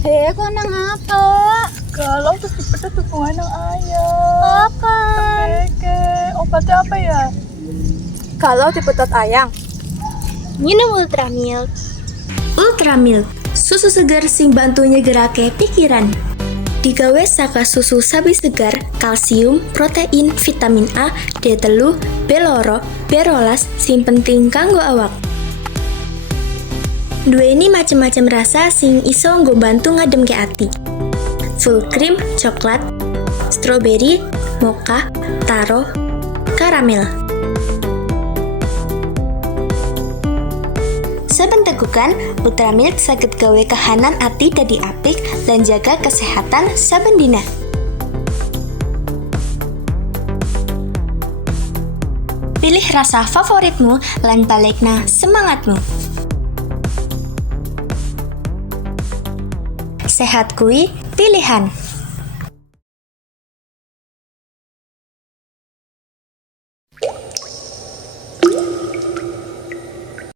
Heh, kok nang apa? Kalau terus dipedet hubungan ng ayam. Apa? Keke. Obatnya apa ya? Kalau dipetot ayang. Minum Ultramilk. Ultramilk, susu segar sing bantu nyegerake pikiran. Digawe saka susu sapi segar, kalsium, protein, vitamin A, D3, B2, B12 sing penting kanggo awak. Duweni macem-macem rasa sing iso nggo bantu ngademke ati. Full cream, coklat, strawberry, mocha, taro, karamel. Saben tegukan, Ultramilk saged gawe kahanan ati dadi apik lan jaga kesehatan saben dina. Pilih rasa favoritmu lan balikna semangatmu. Sehat kui pilihan.